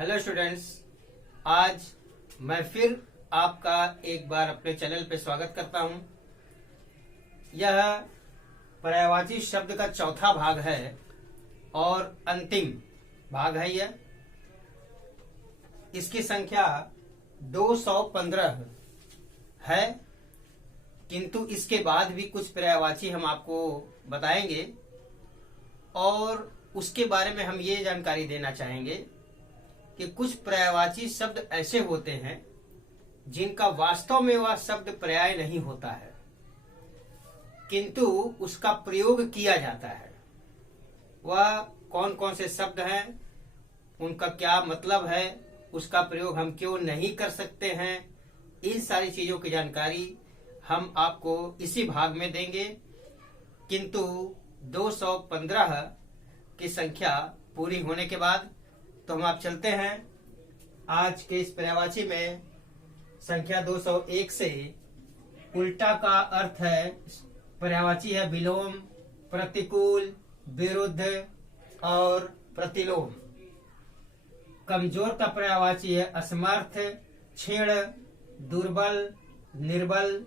Hello students, आज मैं फिर आपका एक बार अपने चैनल पे स्वागत करता हूं। यह पर्यायवाची शब्द का चौथा भाग है और अंतिम भाग है। यह इसकी संख्या 215 है, किंतु इसके बाद भी कुछ पर्यायवाची हम आपको बताएंगे और उसके बारे में हम ये जानकारी देना चाहेंगे कि कुछ पर्यायवाची शब्द ऐसे होते हैं जिनका वास्तव में वह शब्द पर्याय नहीं होता है, किंतु उसका प्रयोग किया जाता है। वह कौन कौन से शब्द हैं, उनका क्या मतलब है, उसका प्रयोग हम क्यों नहीं कर सकते हैं, इन सारी चीजों की जानकारी हम आपको इसी भाग में देंगे। किंतु 215 की संख्या पूरी होने के बाद तो हम आप चलते हैं आज के इस पर्यायवाची में। संख्या 201 से उल्टा का अर्थ है, पर्यायवाची है विलोम, प्रतिकूल, विरुद्ध और प्रतिलोम। कमजोर का पर्यायवाची है असमर्थ, क्षीण, दुर्बल, निर्बल।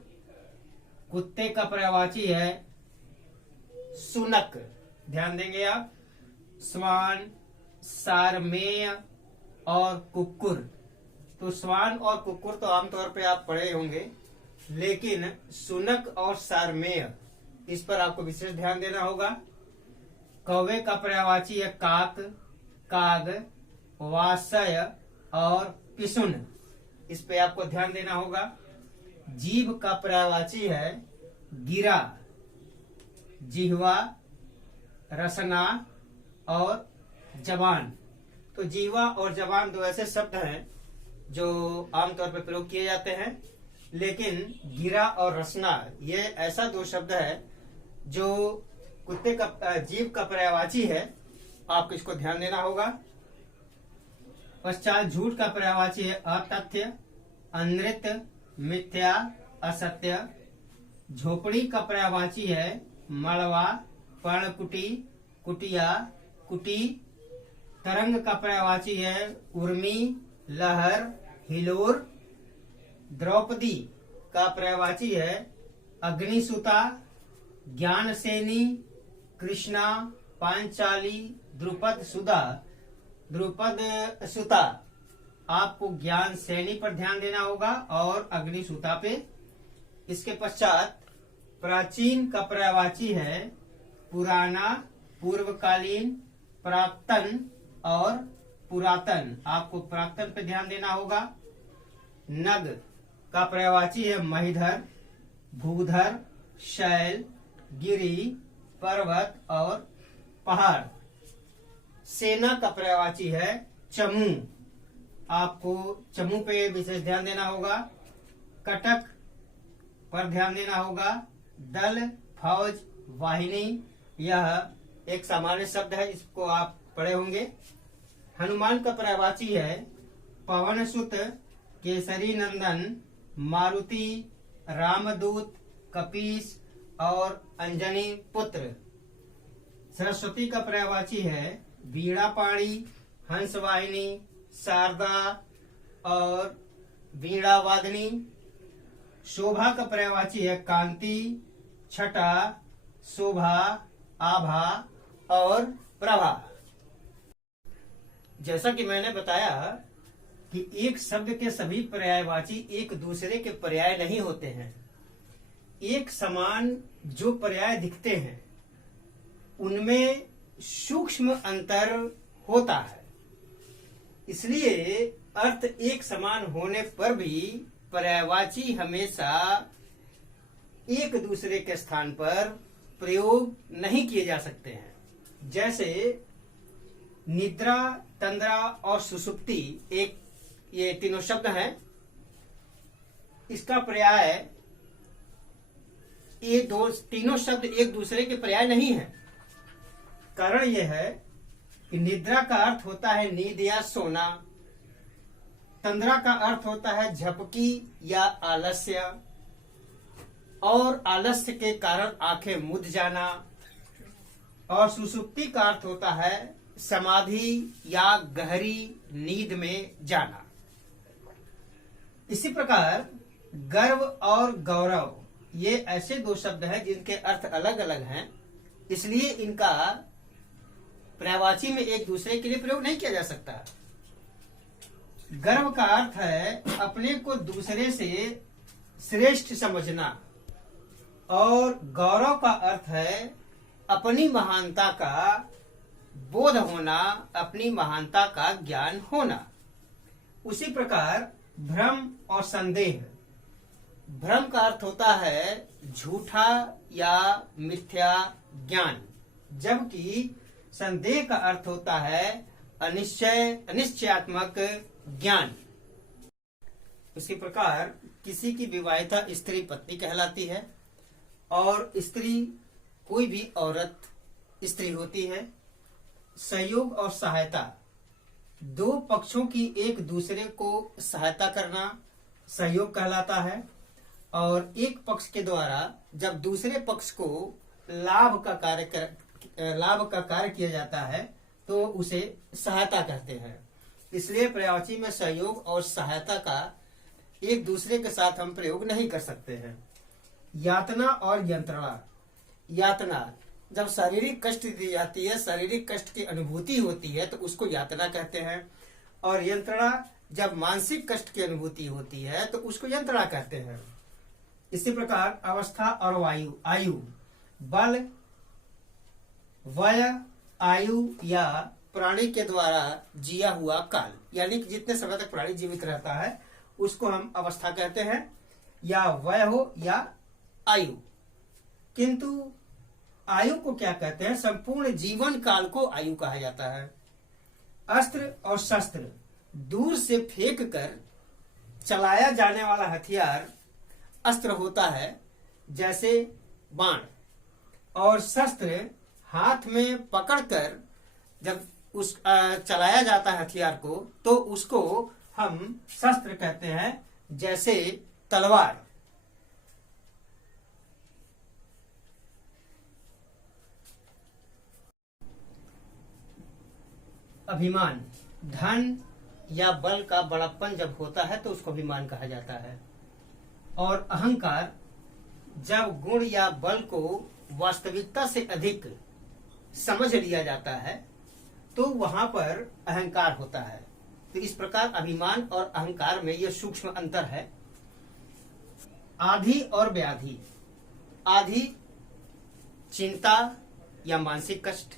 कुत्ते का पर्यायवाची है सुनक, ध्यान देंगे आप। श्वान, सारमेय और कुक्कुर। तो श्वान और कुक्कुर तो आमतौर पे आप पढ़े होंगे, लेकिन सुनक और सारमेय इस पर आपको विशेष ध्यान देना होगा। कौवे का पर्यायवाची है काक, काग, वासय और पिसुन, इस पे आपको ध्यान देना होगा। जीभ का पर्यायवाची है गिरा, जिह्वा, रसना और जबान। तो जीवा और जबान दो ऐसे शब्द हैं जो आमतौर पर प्रयोग किए जाते हैं, लेकिन गिरा और रसना ये ऐसा दो शब्द है जो कुत्ते का जीव का पर्यायवाची है। आपको इसको ध्यान देना होगा। पश्चात झूठ का पर्यायवाची है अतथ्य, अनृत, मिथ्या, असत्य। झोपड़ी का पर्यायवाची है मड़वा, पर्णकुटी, कुटिया, कुटी। तरंग का पर्यायवाची है उर्मी, लहर, हिलोर। द्रौपदी का पर्यायवाची है अग्निसुता, ज्ञानसेनी, कृष्णा, पांचाली, द्रुपद सुधा, द्रुपद सुता। आपको ज्ञान सेनी पर ध्यान देना होगा और अग्निसुता पे। इसके पश्चात प्राचीन का पर्यायवाची है पुराना, पूर्वकालीन, प्राक्तन और पुरातन। आपको प्राक्तन पे ध्यान देना होगा। नग का पर्यायवाची है महीधर, भूधर, शैल, गिरी, पर्वत और पहाड़। सेना का पर्यायवाची है चमू, आपको चमू पे विशेष ध्यान देना होगा। कटक पर ध्यान देना होगा। दल, फौज, वाहिनी, यह एक सामान्य शब्द है, इसको आप पढ़े होंगे। हनुमान का पर्यायवाची है पवन सुत, केसरी नंदन, मारुति, रामदूत, कपीस और अंजनी पुत्र। सरस्वती का पर्यायवाची है वीणापाणी, हंसवाहिनी, शारदा और वीणावादनी। शोभा का पर्यायवाची है कांति, छटा, शोभा, आभा और प्रभा। जैसा कि मैंने बताया कि एक शब्द के सभी पर्यायवाची एक दूसरे के पर्याय नहीं होते हैं। एक समान जो पर्याय दिखते हैं उनमें सूक्ष्म अंतर होता है, इसलिए अर्थ एक समान होने पर भी पर्यायवाची हमेशा एक दूसरे के स्थान पर प्रयोग नहीं किए जा सकते हैं। जैसे निद्रा, तंद्रा और सुसुप्ति, एक ये तीनों शब्द हैं। इसका पर्याय, ये तीनों शब्द एक दूसरे के पर्याय नहीं है। कारण यह है कि निद्रा का अर्थ होता है नींद या सोना, तंद्रा का अर्थ होता है झपकी या आलस्य, और आलस्य के कारण आंखें मुद जाना, और सुसुप्ति का अर्थ होता है समाधि या गहरी नींद में जाना। इसी प्रकार गर्व और गौरव ये ऐसे दो शब्द हैं जिनके अर्थ अलग अलग हैं, इसलिए इनका पर्यायवाची में एक दूसरे के लिए प्रयोग नहीं किया जा सकता। गर्व का अर्थ है अपने को दूसरे से श्रेष्ठ समझना, और गौरव का अर्थ है अपनी महानता का बोध होना, अपनी महानता का ज्ञान होना। उसी प्रकार भ्रम और संदेह। भ्रम का अर्थ होता है झूठा या मिथ्या ज्ञान, जबकि संदेह का अर्थ होता है अनिश्चयात्मक ज्ञान। उसी प्रकार किसी की विवाहिता स्त्री पत्नी कहलाती है, और स्त्री कोई भी औरत स्त्री होती है। सहयोग और सहायता, दो पक्षों की एक दूसरे को सहायता करना सहयोग कहलाता है, और एक पक्ष के द्वारा जब दूसरे पक्ष को लाभ का कार्य किया जाता है तो उसे सहायता कहते हैं। इसलिए पर्यायवाची में सहयोग और सहायता का एक दूसरे के साथ हम प्रयोग नहीं कर सकते हैं। यातना और यंत्रणा। यातना जब शारीरिक कष्ट दी जाती है, शारीरिक कष्ट की अनुभूति होती है तो उसको यातना कहते हैं, और यंत्रणा जब मानसिक कष्ट की अनुभूति होती है तो उसको यंत्रणा कहते हैं। इसी प्रकार अवस्था और आयु। बल, वय, आयु या प्राणी के द्वारा जिया हुआ काल, यानी कि जितने समय तक प्राणी जीवित रहता है उसको हम अवस्था कहते हैं, या वय हो या आयु। किंतु आयु को क्या कहते हैं? संपूर्ण जीवन काल को आयु कहा जाता है। अस्त्र और शस्त्र, दूर से फेंक कर चलाया जाने वाला हथियार अस्त्र होता है, जैसे बाण, और शस्त्र हाथ में पकड़कर जब उस चलाया जाता है हथियार को तो उसको हम शस्त्र कहते हैं, जैसे तलवार। अभिमान, धन या बल का बड़प्पन जब होता है तो उसको अभिमान कहा जाता है। और अहंकार, जब गुण या बल को वास्तविकता से अधिक समझ लिया जाता है तो वहां पर अहंकार होता है। तो इस प्रकार अभिमान और अहंकार में यह सूक्ष्म अंतर है। आधि और व्याधि। आधि चिंता या मानसिक कष्ट,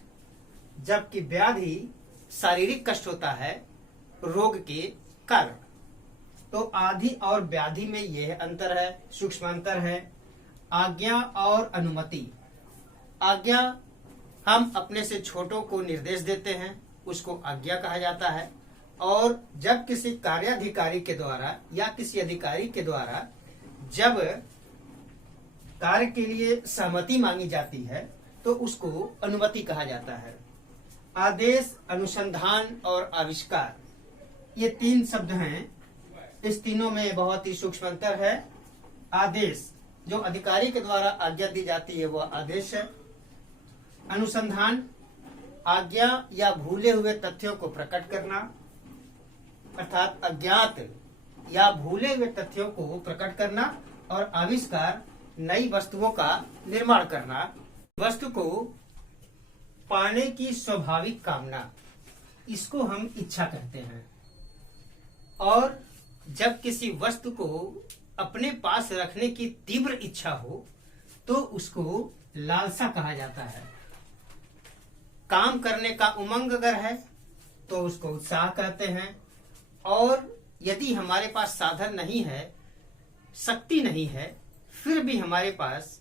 जबकि व्याधि शारीरिक कष्ट होता है रोग के कारण। तो आधि और व्याधि में यह अंतर है, सूक्ष्म अंतर है। आज्ञा और अनुमति। आज्ञा हम अपने से छोटों को निर्देश देते हैं, उसको आज्ञा कहा जाता है। और जब किसी कार्याधिकारी के द्वारा या किसी अधिकारी के द्वारा जब कार्य के लिए सहमति मांगी जाती है तो उसको अनुमति कहा जाता है। आदेश, अनुसंधान और आविष्कार, ये तीन शब्द हैं। इस तीनों में बहुत ही सूक्ष्म अंतर है। आदेश, जो अधिकारी के द्वारा आज्ञा दी जाती है वह आदेश है। अनुसंधान, आज्ञा या भूले हुए तथ्यों को प्रकट करना, अर्थात अज्ञात या भूले हुए तथ्यों को प्रकट करना। और आविष्कार, नई वस्तुओं का निर्माण करना, वस्तु को पाने की स्वाभाविक कामना, इसको हम इच्छा कहते हैं। और जब किसी वस्तु को अपने पास रखने की तीव्र इच्छा हो तो उसको लालसा कहा जाता है। काम करने का उमंग अगर है तो उसको उत्साह कहते हैं। और यदि हमारे पास साधन नहीं है, शक्ति नहीं है, फिर भी हमारे पास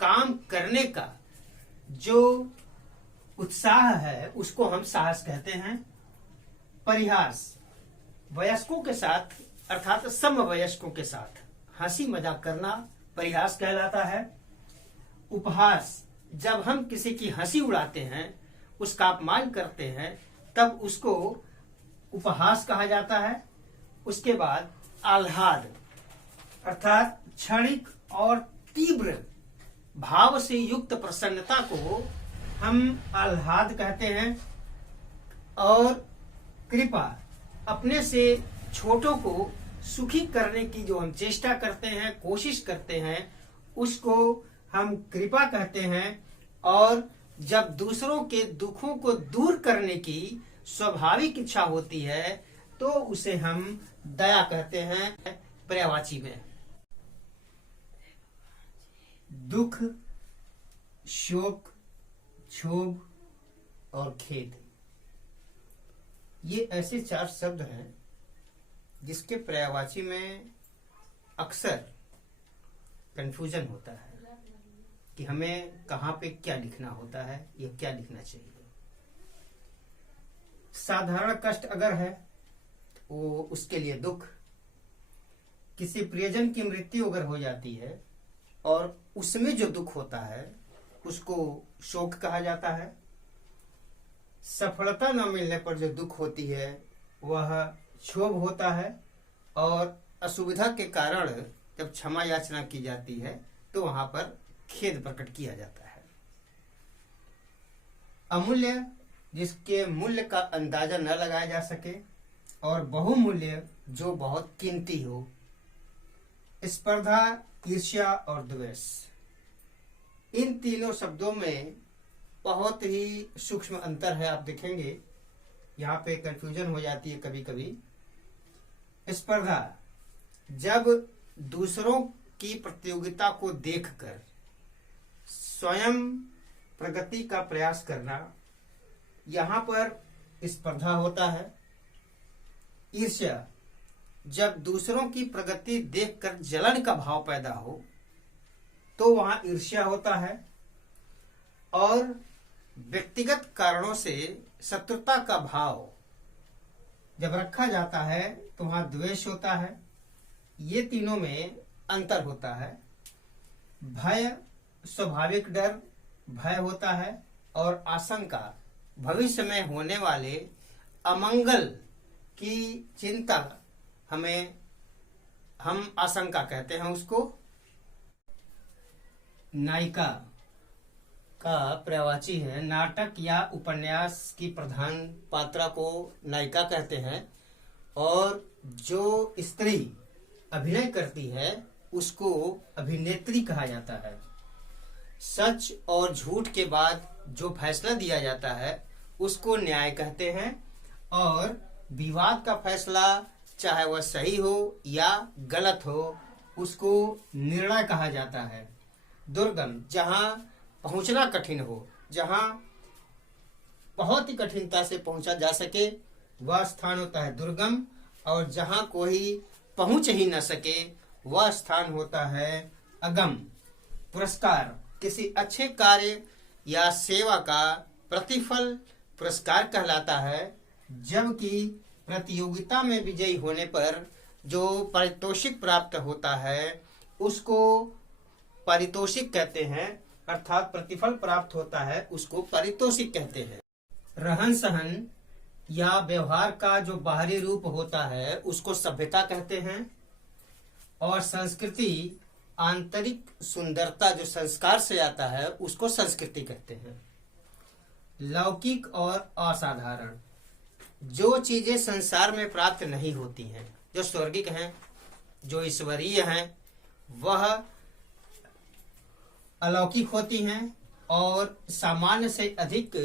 काम करने का जो उत्साह है उसको हम साहस कहते हैं। परिहास, वयस्कों के साथ अर्थात समवयस्कों के साथ हंसी मजाक करना परिहास कहलाता है। उपहास, जब हम किसी की हंसी उड़ाते हैं, उसका अपमान करते हैं, तब उसको उपहास कहा जाता है। उसके बाद आह्लाद, अर्थात क्षणिक और तीव्र भाव से युक्त प्रसन्नता को हम आह्लाद कहते हैं। और कृपा, अपने से छोटों को सुखी करने की जो हम चेष्टा करते हैं, कोशिश करते हैं, उसको हम कृपा कहते हैं। और जब दूसरों के दुखों को दूर करने की स्वाभाविक इच्छा होती है तो उसे हम दया कहते हैं पर्यायवाची में। दुख, शोक, क्षोभ और खेद, ये ऐसे 4 शब्द हैं जिसके पर्यायवाची में अक्सर कंफ्यूजन होता है कि हमें कहाँ पे क्या लिखना होता है या क्या लिखना चाहिए। साधारण कष्ट अगर है वो उसके लिए दुख, किसी प्रियजन की मृत्यु अगर हो जाती है और उसमें जो दुख होता है उसको शोक कहा जाता है। सफलता न मिलने पर जो दुख होती है वह क्षोभ होता है। और असुविधा के कारण जब क्षमा याचना की जाती है तो वहां पर खेद प्रकट किया जाता है। अमूल्य, जिसके मूल्य का अंदाजा न लगाया जा सके, और बहुमूल्य, जो बहुत कीमती हो। स्पर्धा, ईर्ष्या और द्वेष, इन तीनों शब्दों में बहुत ही सूक्ष्म अंतर है। आप देखेंगे यहाँ पे कंफ्यूजन हो जाती है कभी कभी। स्पर्धा, जब दूसरों की प्रतियोगिता को देखकर स्वयं प्रगति का प्रयास करना, यहाँ पर स्पर्धा होता है। ईर्ष्या, जब दूसरों की प्रगति देखकर जलन का भाव पैदा हो तो वहां ईर्ष्या होता है। और व्यक्तिगत कारणों से शत्रुता का भाव जब रखा जाता है तो वहां द्वेष होता है। ये तीनों में अंतर होता है। भय, स्वाभाविक डर, भय होता है। और आशंका, भविष्य में होने वाले अमंगल की चिंता हम आशंका कहते हैं उसको। नायिका का पर्यायवाची है। नाटक या उपन्यास की प्रधान पात्रा को नायिका कहते हैं। और जो स्त्री अभिनय करती है उसको अभिनेत्री कहा जाता है। सच और झूठ के बाद जो फैसला दिया जाता है उसको न्याय कहते हैं। और विवाद का फैसला, चाहे वह सही हो या गलत हो, उसको निर्णय कहा जाता है। दुर्गम, जहां पहुंचना कठिन हो, जहां बहुत ही कठिनता से पहुंचा जा सके, वह स्थान होता है दुर्गम। और जहां कोई पहुंच ही न सके वह स्थान होता है अगम। पुरस्कार, किसी अच्छे कार्य या सेवा का प्रतिफल पुरस्कार कहलाता है। जबकि प्रतियोगिता में विजयी होने पर जो पारितोषिक प्राप्त होता है उसको पारितोषिक कहते हैं, अर्थात प्रतिफल प्राप्त होता है उसको पारितोषिक कहते हैं। रहन सहन या व्यवहार का जो बाहरी रूप होता है उसको सभ्यता कहते हैं। और संस्कृति, आंतरिक सुंदरता जो संस्कार से आता है उसको संस्कृति कहते हैं। लौकिक और असाधारण, जो चीजें संसार में प्राप्त नहीं होती हैं, जो स्वर्गिक हैं, जो ईश्वरीय हैं, वह अलौकिक होती हैं और सामान्य से अधिक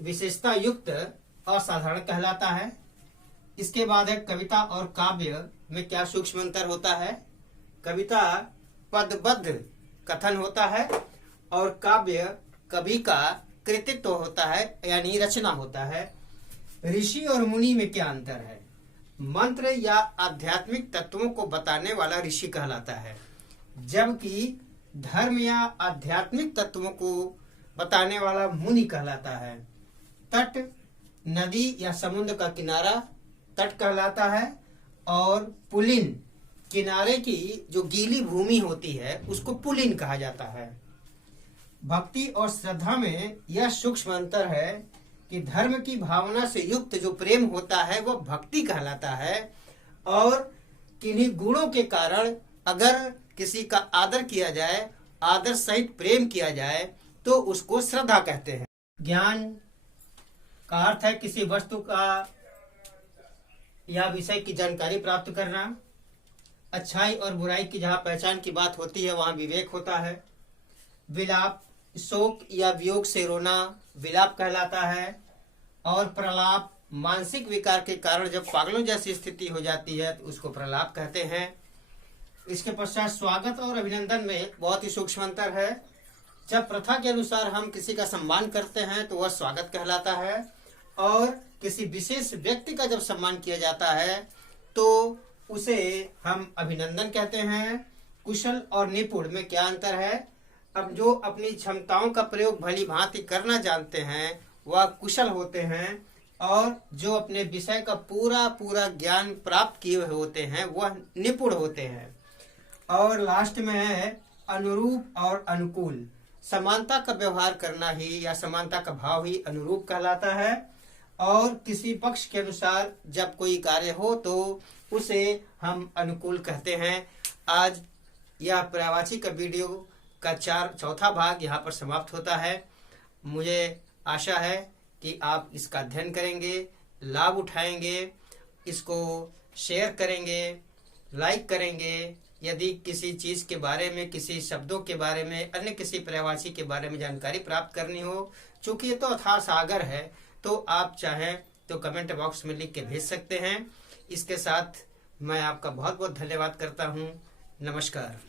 विशेषता युक्त असाधारण कहलाता है। इसके बाद है कविता और काव्य में क्या सूक्ष्म अंतर होता है। कविता पदबद्ध कथन होता है और काव्य कवि का कृतित्व होता है, यानी रचना होता है। ऋषि और मुनि में क्या अंतर है। मंत्र या आध्यात्मिक तत्वों को बताने वाला ऋषि कहलाता है, जबकि धर्म या आध्यात्मिक तत्वों को बताने वाला मुनि कहलाता है। तट, नदी या समुद्र का किनारा तट कहलाता है। और पुलिन, किनारे की जो गीली भूमि होती है उसको पुलिन कहा जाता है। भक्ति और श्रद्धा में यह सूक्ष्म अंतर है कि धर्म की भावना से युक्त जो प्रेम होता है वह भक्ति कहलाता है। और किन्हीं गुणों के कारण अगर किसी का आदर किया जाए, आदर सहित प्रेम किया जाए, तो उसको श्रद्धा कहते हैं। ज्ञान का अर्थ है किसी वस्तु का या विषय की जानकारी प्राप्त करना। अच्छाई और बुराई की जहाँ पहचान की बात होती है वहाँ विवेक होता है। विलाप शोक या वियोग से रोना विलाप कहलाता है। और प्रलाप मानसिक विकार के कारण जब पागलों जैसी स्थिति हो जाती है तो उसको प्रलाप कहते हैं। इसके पश्चात स्वागत और अभिनंदन में बहुत ही सूक्ष्म अंतर है। जब प्रथा के अनुसार हम किसी का सम्मान करते हैं तो वह स्वागत कहलाता है, और किसी विशेष व्यक्ति का जब सम्मान किया जाता है तो उसे हम अभिनंदन कहते हैं। कुशल और निपुण में क्या अंतर है? अब जो अपनी क्षमताओं का प्रयोग भली भांति करना जानते हैं वह कुशल होते हैं, और जो अपने विषय का पूरा पूरा ज्ञान प्राप्त किए हुए होते हैं वह निपुण होते हैं। और लास्ट में है अनुरूप और अनुकूल। समानता का व्यवहार करना ही या समानता का भाव ही अनुरूप कहलाता है। और किसी पक्ष के अनुसार जब कोई कार्य हो तो उसे हम अनुकूल कहते हैं। आज यह पर्यायवाची का वीडियो का चौथा भाग यहाँ पर समाप्त होता है। मुझे आशा है कि आप इसका अध्ययन करेंगे, लाभ उठाएंगे, इसको शेयर करेंगे, लाइक करेंगे। यदि किसी चीज के बारे में, किसी शब्दों के बारे में, अन्य किसी पर्यायवाची के बारे में जानकारी प्राप्त करनी हो, चूंकि ये तो अथाह सागर है, तो आप चाहें तो कमेंट बॉक्स में लिख के भेज सकते हैं। इसके साथ मैं आपका बहुत बहुत धन्यवाद करता हूँ। नमस्कार।